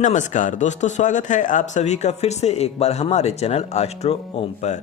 नमस्कार दोस्तों, स्वागत है आप सभी का फिर से एक बार हमारे चैनल एस्ट्रो ओम पर।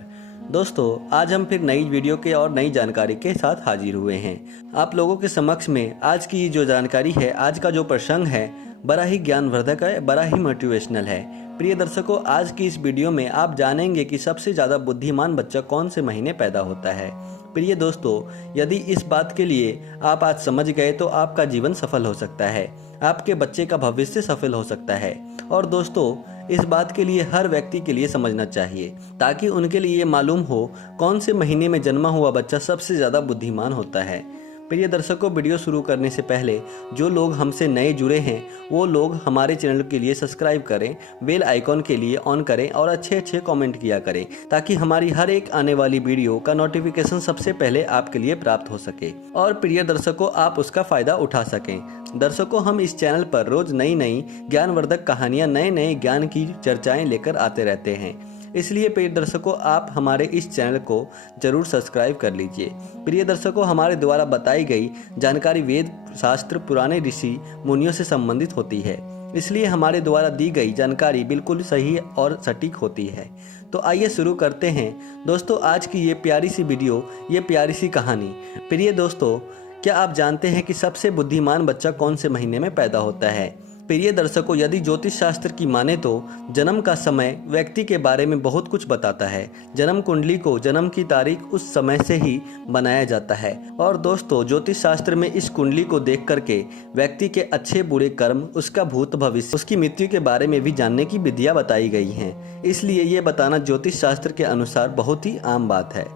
दोस्तों, आज हम फिर नई वीडियो के और नई जानकारी के साथ हाजिर हुए हैं आप लोगों के समक्ष में। आज की जो जानकारी है, आज का जो प्रसंग है, बड़ा ही ज्ञानवर्धक है, बड़ा ही मोटिवेशनल है। प्रिय दर्शकों, आज की इस वीडियो में आप जानेंगे कि सबसे ज़्यादा बुद्धिमान बच्चा कौन से महीने पैदा होता है। प्रिय दोस्तों, यदि इस बात के लिए आप आज समझ गए तो आपका जीवन सफल हो सकता है, आपके बच्चे का भविष्य सफल हो सकता है। और दोस्तों, इस बात के लिए हर व्यक्ति के लिए समझना चाहिए ताकि उनके लिए ये मालूम हो कौन से महीने में जन्मा हुआ बच्चा सबसे ज़्यादा बुद्धिमान होता है। प्रिय दर्शकों, वीडियो शुरू करने से पहले जो लोग हमसे नए जुड़े हैं वो लोग हमारे चैनल के लिए सब्सक्राइब करें, बेल आइकॉन के लिए ऑन करें और अच्छे अच्छे कमेंट किया करें ताकि हमारी हर एक आने वाली वीडियो का नोटिफिकेशन सबसे पहले आपके लिए प्राप्त हो सके और प्रिय दर्शकों, आप उसका फ़ायदा उठा सकें। दर्शकों, हम इस चैनल पर रोज नई नई ज्ञानवर्धक कहानियाँ, नए नए ज्ञान की चर्चाएँ लेकर आते रहते हैं। इसलिए प्रिय दर्शकों, आप हमारे इस चैनल को जरूर सब्सक्राइब कर लीजिए। प्रिय दर्शकों, हमारे द्वारा बताई गई जानकारी वेद, शास्त्र, पुराने ऋषि मुनियों से संबंधित होती है, इसलिए हमारे द्वारा दी गई जानकारी बिल्कुल सही और सटीक होती है। तो आइए शुरू करते हैं दोस्तों आज की ये प्यारी सी वीडियो, ये प्यारी सी कहानी। प्रिय दोस्तों, क्या आप जानते हैं कि सबसे बुद्धिमान बच्चा कौन से महीने में पैदा होता है? प्रिय दर्शकों, यदि ज्योतिष शास्त्र की माने तो जन्म का समय व्यक्ति के बारे में बहुत कुछ बताता है। जन्म कुंडली को, जन्म की तारीख उस समय से ही बनाया जाता है। और दोस्तों, ज्योतिष शास्त्र में इस कुंडली को देख करके व्यक्ति के अच्छे बुरे कर्म, उसका भूत भविष्य, उसकी मृत्यु के बारे में भी जानने की विधियाँ बताई गई हैं। इसलिए ये बताना ज्योतिष शास्त्र के अनुसार बहुत ही आम बात है।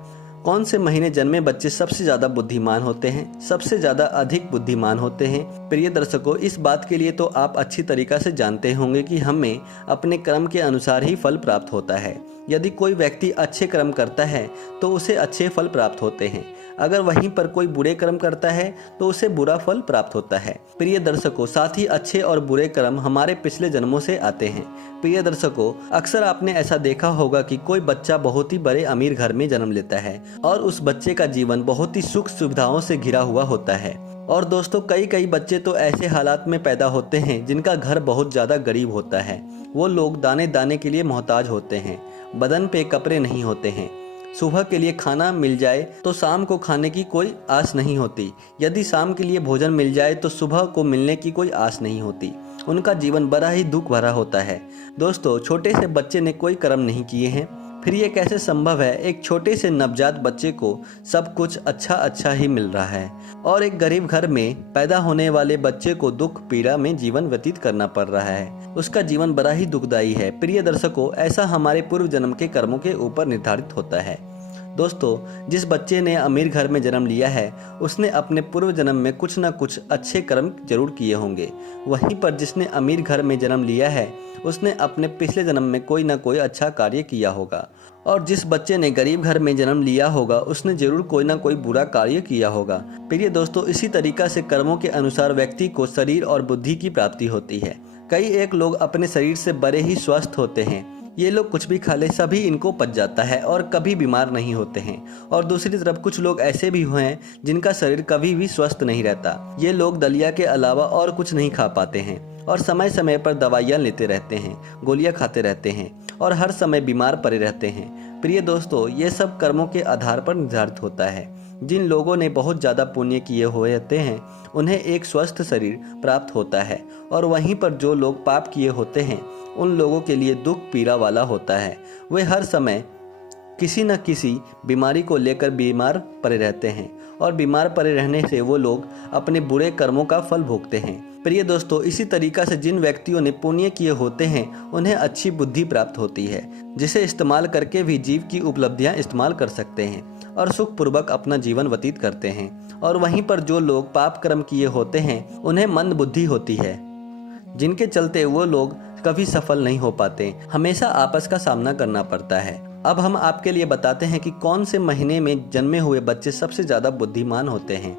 कौन से महीने जन्मे बच्चे सबसे ज्यादा बुद्धिमान होते हैं, सबसे ज्यादा अधिक बुद्धिमान होते हैं? प्रिय दर्शकों, इस बात के लिए तो आप अच्छी तरीका से जानते होंगे कि हमें अपने कर्म के अनुसार ही फल प्राप्त होता है। यदि कोई व्यक्ति अच्छे कर्म करता है तो उसे अच्छे फल प्राप्त होते हैं, अगर वहीं पर कोई बुरे कर्म करता है तो उसे बुरा फल प्राप्त होता है। प्रिय दर्शकों, साथ ही अच्छे और बुरे कर्म हमारे पिछले जन्मों से आते हैं। प्रिय दर्शकों, अक्सर आपने ऐसा देखा होगा कि कोई बच्चा बहुत ही बड़े अमीर घर में जन्म लेता है और उस बच्चे का जीवन बहुत ही सुख सुविधाओं से घिरा हुआ होता है। और दोस्तों, कई बच्चे तो ऐसे हालात में पैदा होते हैं जिनका घर बहुत ज़्यादा गरीब होता है। वो लोग दाने दाने के लिए मोहताज होते हैं, बदन पे कपड़े नहीं होते हैं, सुबह के लिए खाना मिल जाए तो शाम को खाने की कोई आस नहीं होती, यदि शाम के लिए भोजन मिल जाए तो सुबह को मिलने की कोई आस नहीं होती। उनका जीवन बड़ा ही दुख भरा होता है। दोस्तों, छोटे से बच्चे ने कोई कर्म नहीं किए हैं, फिर ये कैसे संभव है एक छोटे से नवजात बच्चे को सब कुछ अच्छा ही मिल रहा है और एक गरीब घर में पैदा होने वाले बच्चे को दुख पीड़ा में जीवन व्यतीत करना पड़ रहा है? उसका जीवन बड़ा ही दुखदायी है। प्रिय दर्शकों, ऐसा हमारे पूर्व जन्म के कर्मों के ऊपर निर्धारित होता है। दोस्तों, जिस बच्चे ने अमीर घर में जन्म लिया है उसने अपने पूर्व जन्म में कुछ न कुछ अच्छे कर्म जरूर किए होंगे। वहीं पर जिसने अमीर घर में जन्म लिया है उसने अपने पिछले जन्म में कोई न कोई अच्छा कार्य किया होगा। और जिस बच्चे ने गरीब घर में जन्म लिया होगा उसने जरूर कोई न कोई बुरा कार्य किया होगा। प्रिय दोस्तों, इसी तरीका से कर्मों के अनुसार व्यक्ति को शरीर और बुद्धि की प्राप्ति होती है। कई एक लोग अपने शरीर से बड़े ही स्वस्थ होते हैं, ये लोग कुछ भी खा ले सभी इनको पच जाता है और कभी बीमार नहीं होते हैं। और दूसरी तरफ कुछ लोग ऐसे भी हुए हैं जिनका शरीर कभी भी स्वस्थ नहीं रहता। ये लोग दलिया के अलावा और कुछ नहीं खा पाते हैं और समय समय पर दवाइयाँ लेते रहते हैं, गोलियाँ खाते रहते हैं और हर समय बीमार पड़े रहते हैं। प्रिय दोस्तों, ये सब कर्मों के आधार पर निर्धारित होता है। जिन लोगों ने बहुत ज़्यादा पुण्य किए हुए होते हैं उन्हें एक स्वस्थ शरीर प्राप्त होता है और वहीं पर जो लोग पाप किए होते हैं उन लोगों के लिए दुख पीड़ा वाला होता है। वे हर समय किसी न किसी बीमारी को लेकर बीमार पड़े रहते हैं और बीमार पड़े रहने से वो लोग अपने बुरे कर्मों का फल भोगते हैं। प्रिय दोस्तों, इसी तरीका से जिन व्यक्तियों ने पुण्य किए होते हैं उन्हें अच्छी बुद्धि प्राप्त होती है, जिसे इस्तेमाल करके भी जीव की उपलब्धियां इस्तेमाल कर सकते हैं और सुखपूर्वक अपना जीवन व्यतीत करते हैं। और वहीं पर जो लोग पाप कर्म किए होते हैं उन्हें मंद बुद्धि होती है, जिनके चलते वो लोग कभी सफल नहीं हो पाते, हमेशा आपस का सामना करना पड़ता है। अब हम आपके लिए बताते हैं कि कौन से महीने में जन्मे हुए बच्चे सबसे ज़्यादा बुद्धिमान होते हैं।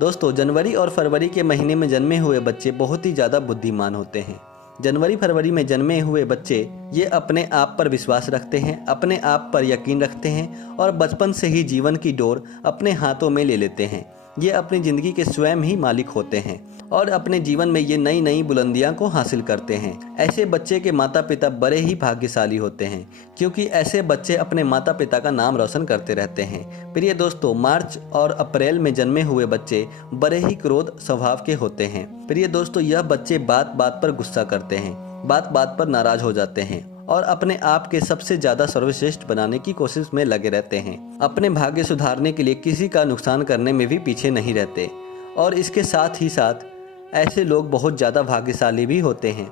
दोस्तों, जनवरी और फरवरी के महीने में जन्मे हुए बच्चे बहुत ही ज़्यादा बुद्धिमान होते हैं। जनवरी फरवरी में जन्मे हुए बच्चे ये अपने आप पर विश्वास रखते हैं, अपने आप पर यकीन रखते हैं और बचपन से ही जीवन की डोर अपने हाथों में ले लेते हैं। ये अपनी ज़िंदगी के स्वयं ही मालिक होते हैं और अपने जीवन में ये नई नई बुलंदियां को हासिल करते हैं। ऐसे बच्चे के माता पिता बड़े ही भाग्यशाली होते हैं, क्योंकि ऐसे बच्चे अपने माता पिता का नाम रोशन करते रहते हैं। प्रिय दोस्तों, मार्च और अप्रैल में जन्मे हुए बच्चे बड़े ही क्रोध स्वभाव के होते हैं। प्रिय दोस्तों, यह बच्चे बात बात पर गुस्सा करते हैं, बात बात पर नाराज हो जाते हैं और अपने आप के सबसे ज़्यादा सर्वश्रेष्ठ बनाने की कोशिश में लगे रहते हैं। अपने भाग्य सुधारने के लिए किसी का नुकसान करने में भी पीछे नहीं रहते और इसके साथ ही साथ ऐसे लोग बहुत ज़्यादा भाग्यशाली भी होते हैं।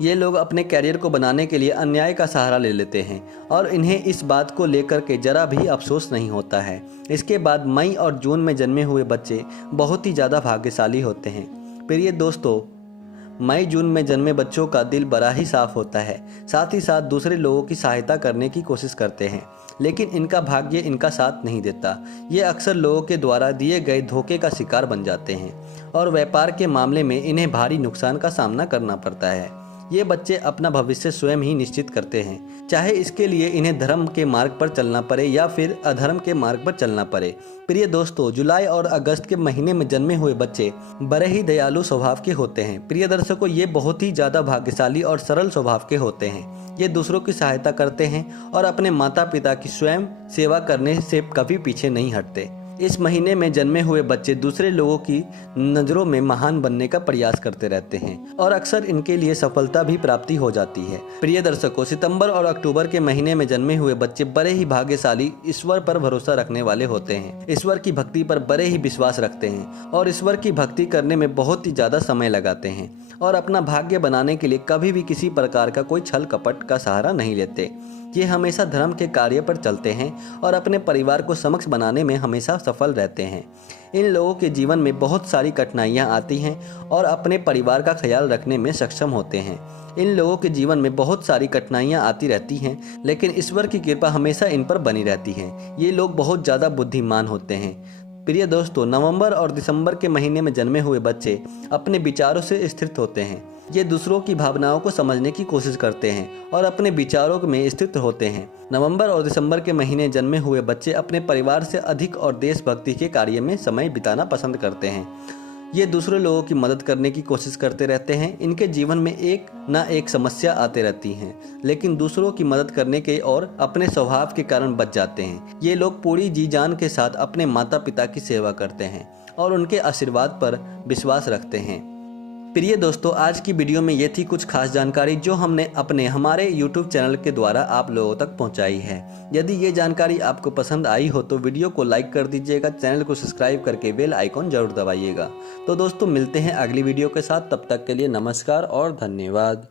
ये लोग अपने कैरियर को बनाने के लिए अन्याय का सहारा ले लेते हैं और इन्हें इस बात को लेकर के जरा भी अफसोस नहीं होता है। इसके बाद मई और जून में जन्मे हुए बच्चे बहुत ही ज़्यादा भाग्यशाली होते हैं। प्रिय दोस्तों, मई जून में जन्मे बच्चों का दिल बड़ा ही साफ होता है, साथ ही साथ दूसरे लोगों की सहायता करने की कोशिश करते हैं, लेकिन इनका भाग्य इनका साथ नहीं देता। ये अक्सर लोगों के द्वारा दिए गए धोखे का शिकार बन जाते हैं और व्यापार के मामले में इन्हें भारी नुकसान का सामना करना पड़ता है। ये बच्चे अपना भविष्य स्वयं ही निश्चित करते हैं, चाहे इसके लिए इन्हें धर्म के मार्ग पर चलना पड़े या फिर अधर्म के मार्ग पर चलना पड़े। प्रिय दोस्तों, जुलाई और अगस्त के महीने में जन्मे हुए बच्चे बड़े ही दयालु स्वभाव के होते हैं। प्रिय दर्शकों, ये बहुत ही ज़्यादा भाग्यशाली और सरल स्वभाव के होते हैं। ये दूसरों की सहायता करते हैं और अपने माता पिता की स्वयं सेवा करने से कभी पीछे नहीं हटते। इस महीने में जन्मे हुए बच्चे दूसरे लोगों की नज़रों में महान बनने का प्रयास करते रहते हैं और अक्सर इनके लिए सफलता भी प्राप्ति हो जाती है। प्रिय दर्शकों, सितंबर और अक्टूबर के महीने में जन्मे हुए बच्चे बड़े ही भाग्यशाली, ईश्वर पर भरोसा रखने वाले होते हैं, ईश्वर की भक्ति पर बड़े ही विश्वास रखते हैं और ईश्वर की भक्ति करने में बहुत ही ज़्यादा समय लगाते हैं और अपना भाग्य बनाने के लिए कभी भी किसी प्रकार का कोई छल कपट का सहारा नहीं लेते। ये हमेशा धर्म के कार्य पर चलते हैं और अपने परिवार को समक्ष बनाने में हमेशा सफल रहते हैं। इन लोगों के जीवन में बहुत सारी कठिनाइयाँ आती हैं और अपने परिवार का ख्याल रखने में सक्षम होते हैं। इन लोगों के जीवन में बहुत सारी कठिनाइयाँ आती रहती हैं, लेकिन ईश्वर की कृपा हमेशा इन पर बनी रहती है। ये लोग बहुत ज़्यादा बुद्धिमान होते हैं। प्रिय दोस्तों, नवंबर और दिसंबर के महीने में जन्मे हुए बच्चे अपने विचारों से स्थिर होते हैं। ये दूसरों की भावनाओं को समझने की कोशिश करते हैं और अपने विचारों में स्थित होते हैं। नवंबर और दिसंबर के महीने जन्मे हुए बच्चे अपने परिवार से अधिक और देशभक्ति के कार्य में समय बिताना पसंद करते हैं। ये दूसरे लोगों की मदद करने की कोशिश करते रहते हैं। इनके जीवन में एक ना एक समस्या आते रहती हैं, लेकिन दूसरों की मदद करने के और अपने स्वभाव के कारण बच जाते हैं। ये लोग पूरी जी जान के साथ अपने माता पिता की सेवा करते हैं और उनके आशीर्वाद पर विश्वास रखते हैं। प्रिय दोस्तों, आज की वीडियो में ये थी कुछ खास जानकारी जो हमने हमारे YouTube चैनल के द्वारा आप लोगों तक पहुंचाई है। यदि ये जानकारी आपको पसंद आई हो तो वीडियो को लाइक कर दीजिएगा, चैनल को सब्सक्राइब करके बेल आइकॉन जरूर दबाइएगा। तो दोस्तों, मिलते हैं अगली वीडियो के साथ। तब तक के लिए नमस्कार और धन्यवाद।